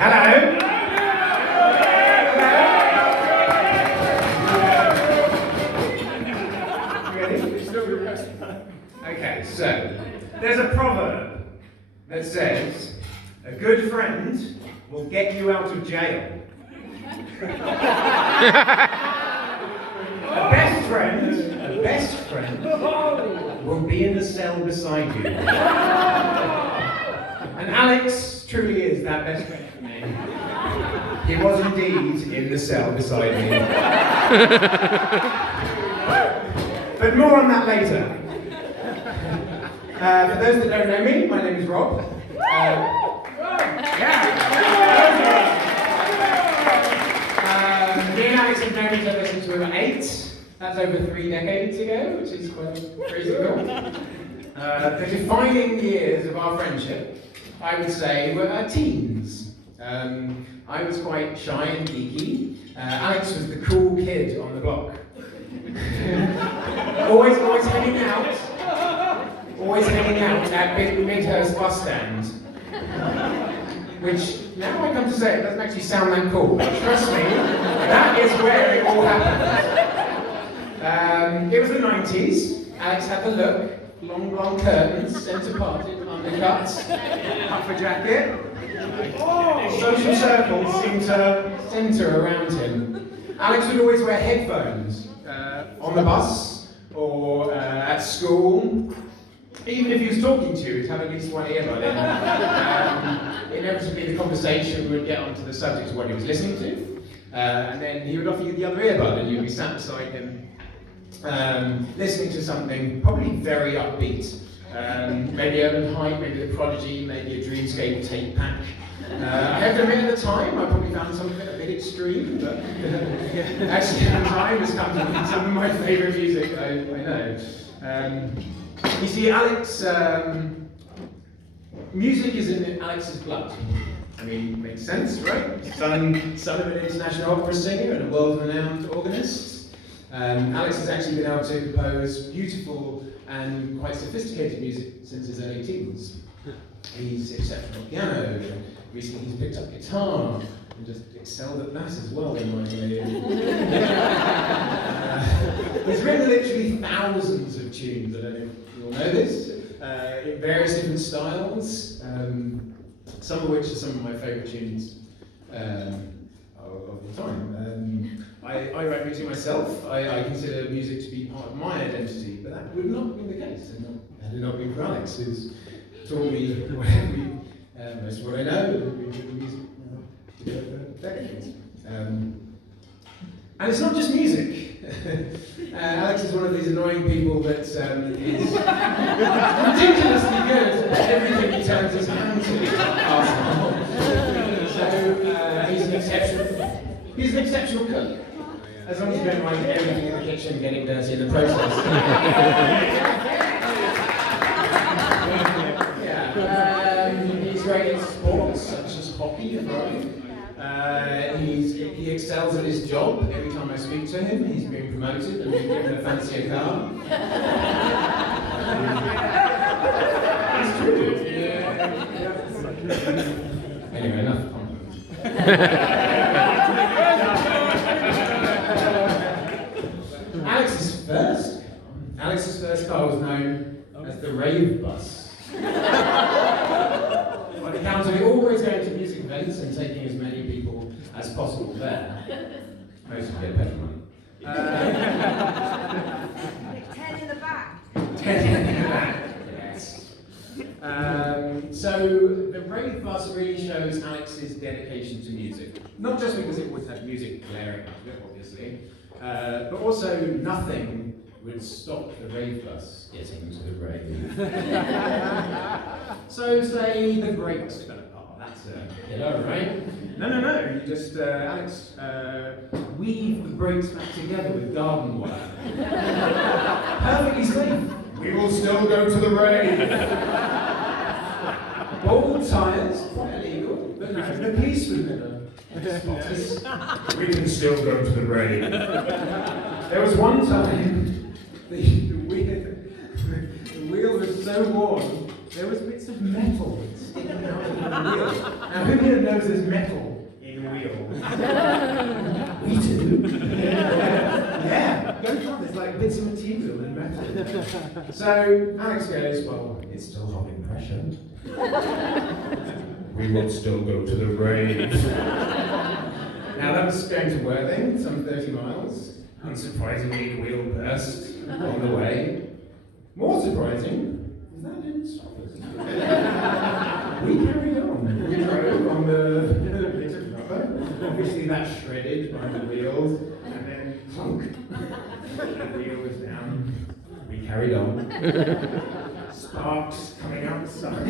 Hello. Okay, so there's a proverb that says, a good friend will get you out of jail. A best friend will be in the cell beside you. And Alex truly is that best friend for me. He was indeed in the cell beside me. But more on that later. For those that don't know me, my name is Rob. Me and Alex have known each other since we were 8. That's over 3 decades ago, which is quite crazy cool. The defining years of our friendship, I would say, were our teens. I was quite shy and geeky. Alex was the cool kid on the block. always hanging out. Always hanging out at Midhurst bus stand. Which, now I come to say, it doesn't actually sound that cool. Trust me, that is where it all happened. It was the 90s. Alex had the look. Long blonde curtains, centre parted, undercuts, puffer jacket. Social circles seemed to centre around him. Alex would always wear headphones on the bus or at school. Even if he was talking to you, he'd have at least one earbud in. Inevitably, the conversation would get onto the subject of what he was listening to, and then he would offer you the other earbud, and you'd be sat beside him, listening to something probably very upbeat. Maybe Urban Hype, maybe The Prodigy, maybe a Dreamscape tape pack. I have to admit, at the time, I probably found some of it a bit extreme, but actually, at the time, it's come to be some of my favourite music, I know. You see, Alex, music is in Alex's blood. I mean, makes sense, right? Son of an international opera singer and a world-renowned organist. Alex has actually been able to compose beautiful and quite sophisticated music since his early teens. He's exceptional at piano. Recently, he's picked up guitar and just excelled at that as well, in my opinion. He's written literally thousands of tunes. I don't know if you all know this, in various different styles, some of which are some of my favourite tunes of the time. I write music myself. I consider music to be part of my identity, but that would not be the case. Had it not been for Alex, who's taught me most of what I know, and we've been doing music together for decades. And it's not just music. Alex is one of these annoying people that is ridiculously good at everything he turns his hand to. So he's an exceptional cook. As long as you don't mind everything in the kitchen getting dirty in the process. He's great at sports such as hockey and rowing. He excels at his job. Every time I speak to him, he's being promoted and being given a fancier car. It's true. Anyway, enough compliments. Alex's first car was known as the Rave Bus. On account of always going to music events and taking as many people as possible there. Most of it petrol money. 10 in the back. 10 in the back, yes. So the Rave Bus really shows Alex's dedication to music. Not just because it would have music blaring out of it, obviously, but also nothing would stop the Rave Bus getting to the rave. So say the brakes fell apart. That's a killer, right? No. You just, Alex, weave the brakes back together with garden wire. Perfectly safe. We will still go to the rave. Bold tires, quite illegal, but no police would never spot us. We can still go to the rave. There was one time the wheel was so worn there was bits of metal sticking out of the wheel. Now, who here knows there's metal in wheels? We do. Yeah, go on, there's like bits of material in metal. So Alex goes, well, it's still holding pressure. We will still go to the rave. Now that was going to Worthing, some 30 miles. Unsurprisingly, the wheel burst on the way. More surprising is that didn't stop us. We carried on. We drove on the bit of rubber. Obviously that shredded by the wheels, and then clunk. The wheel was down. We carried on. Sparks coming out the sides,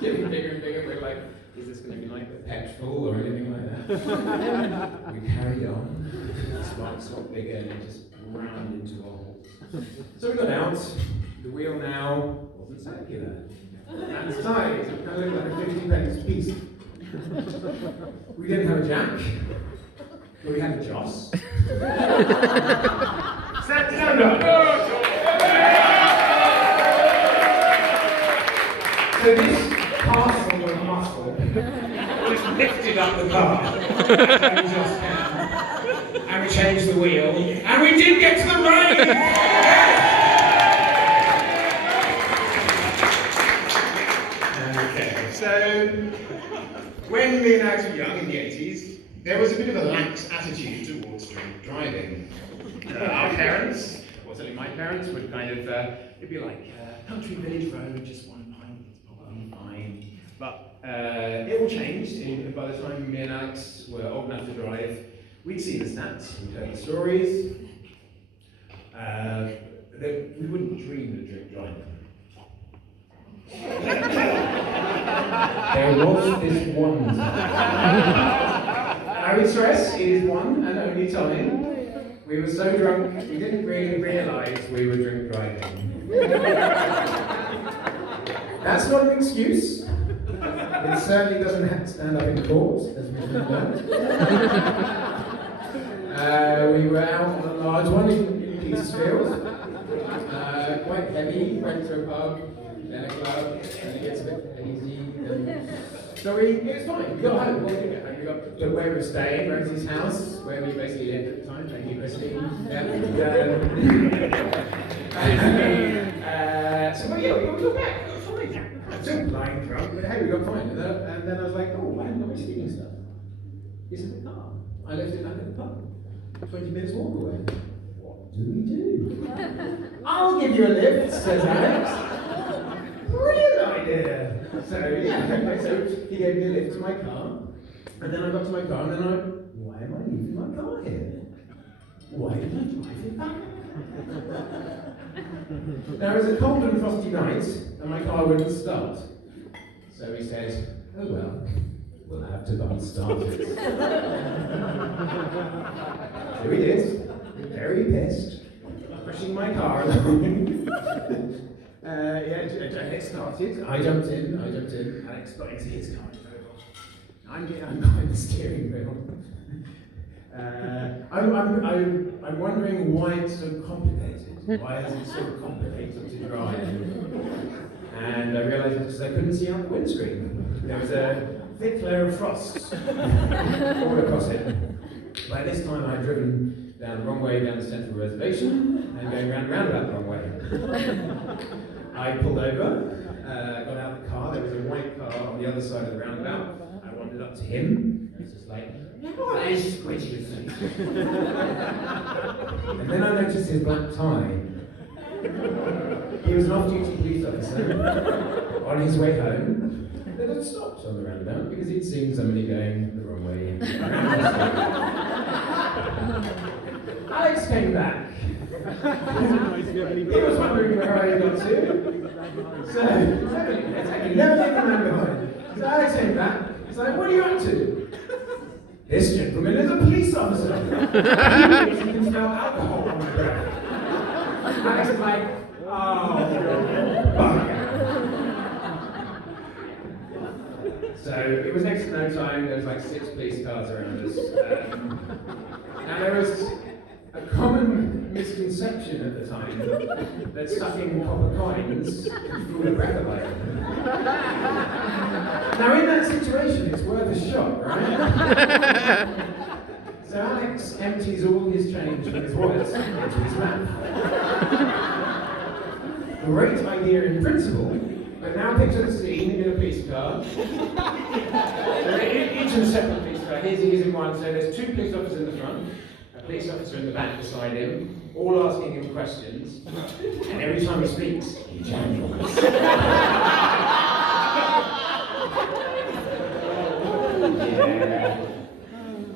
getting bigger and bigger. We're like, is this going to be like the petrol or anything like that? We carried on. The sparks got bigger and it just ground into a hole. So we got out. The wheel now wasn't circular. At the side, it kind of looked like a 50-pence piece. We didn't have a jack, but we had a Joss. Stand up. So this parcel of muscle just lifted up the car, and we just can. And we changed the wheel, and we did get to the rave! Okay, so when me and Alex were young in the 80s, there was a bit of a lax attitude towards drink driving. Our parents, or certainly my parents, would kind of, it'd be like, country village road, just one pint, it's probably fine. But it all changed by the time me and Alex were old enough to drive. We'd seen the stats, we'd heard the stories. We wouldn't dream of drink driving. There was this one time. I would stress, it is one and only time. We were so drunk, we didn't really realise we were drink driving. That's not an excuse. It certainly doesn't have to stand up in court, as we learned. We were out on a large one in Petersfield. Quite heavy, went to a pub, then a club, and it gets a bit hazy. So it was fine, we got home. We got to where we were staying, Rosie's house, where we basically lived at the time. Thank you, Christine. So we got back, we got fine. Still lying drunk, but hey, we got fine. And then I was like, oh, why am I stealing stuff? It's in the car. I left it back at the pub. 20 minutes walk away. What do we do? I'll give you a lift, says Alex. Brilliant idea! So, yeah, so he gave me a lift to my car, and then I got to my car, and then why am I leaving my car here? Why did I drive it back? Now, it was a cold and frosty night, and my car wouldn't start. So he said, oh well, we'll have to unstart it. So we did, very pissed, pushing my car along. It started. I jumped in. Alex got into his car. I'm behind the steering wheel. I'm wondering why it's so complicated. Why is it so complicated to drive? And I realised it's because I couldn't see out the windscreen. There was a thick layer of frost all across it. By this time, I'd driven down the wrong way down the central reservation and going round about the wrong way. I pulled over, got out of the car. There was a white car on the other side of the roundabout. I wandered up to him. He was just like, what is squidgy with me? And then I noticed his black tie. He was an off-duty police officer on his way home. Then had stopped on the roundabout because he'd seen somebody going the wrong way. Alex came back. He was wondering where I had got to. So, exactly, never leave the man behind. So Alex came back. He's like, what are you up to? This gentleman is a police officer. He can smell alcohol on my breath. Alex is like, oh, bugger. So it was next to no time. There was like 6 police cars around us. Now there was a common misconception at the time that sucking copper coins could fool a breathalyzer. Now in that situation, it's worth a shot, right? So Alex empties all his change from his wallet into his mouth. Great idea in principle, but now picture the scene in a police car. So each in a separate police car. He's in one, so there's two police officers in the front, a police officer in the back beside him, all asking him questions, and every time he speaks, he jangles. Yeah.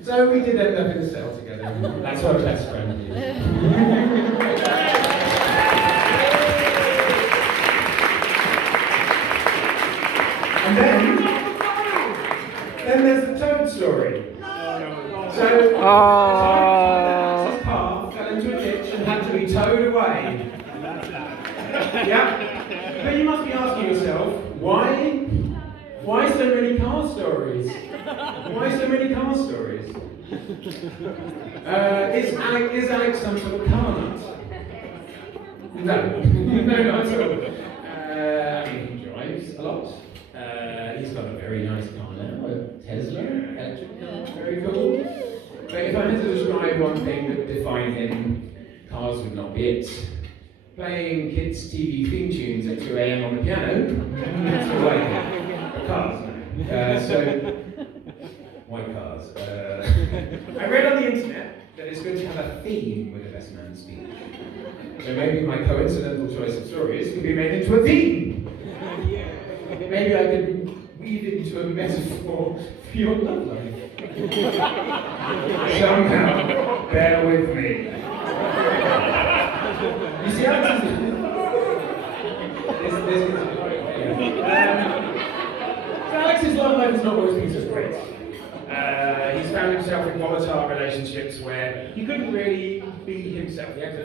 So we did end up in a cell together. That's what a best friend is. And then there's the Toad story. So Toad's path fell into a ditch and had to be towed away. Yeah? But you must be asking yourself, why so many car stories? Why so many car stories? Is Alex some sort of car nut? No. No, not at all. He drives a lot. He's got a very nice car now, a Tesla, electric car, very cool. But if I had to describe one thing that defined him, cars would not be it. Playing kids' TV theme tunes at 2 AM on the piano, that's all like it. But cars, no. So, why cars? I read on the internet that it's good to have a theme with a best man speech. So maybe my coincidental choice of stories could be made into a theme. Maybe I could weave it into a metaphor for your love life. Somehow, bear with me. You see, Alex Alex's love life has not always been so great. He's found himself in volatile relationships where he couldn't really be himself. He had to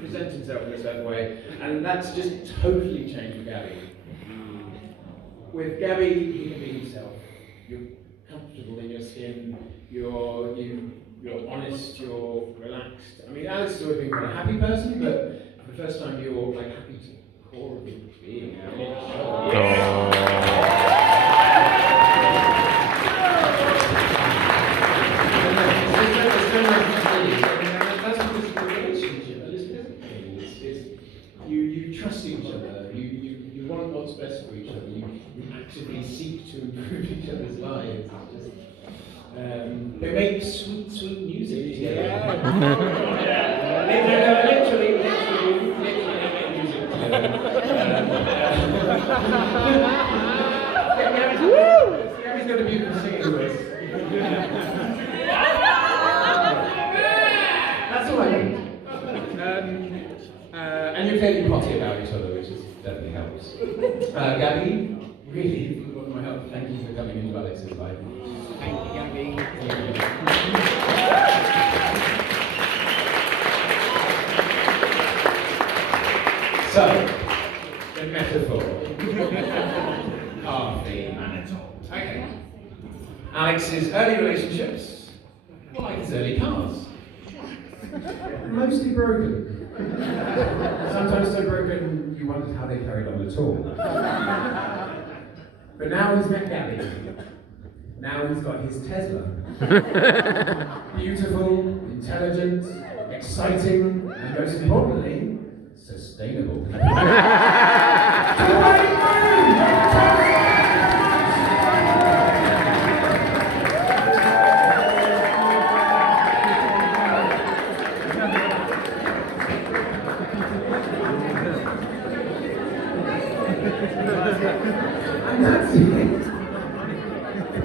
present himself in a certain way, and that's just totally changed with Gabby. With Gabby, he can be himself. You're comfortable in your skin. You're honest. You're relaxed. I mean, Alex has always been quite a happy person, but for the first time, you're like happy to the core of your being. That's because of the relationship. You trust each other. You want what's best for each other. You actively seek to improve each other's lives. They make sweet, sweet music together. Literally make music together. Gabby's got a beautiful singing voice. That's all I need. And you're clearly potty about each other, which definitely helps. Gabby, really, with my help, thank you for coming into Alex's life. Thank you, Gabby. So, the metaphor. Okay. Alex's early relationships were like his early cars. Mostly broken. Sometimes so broken you wondered how they carried on at all. But now he's met Gabby. Now he's got his Tesla. Beautiful, intelligent, exciting, and most importantly, sustainable. And that's it.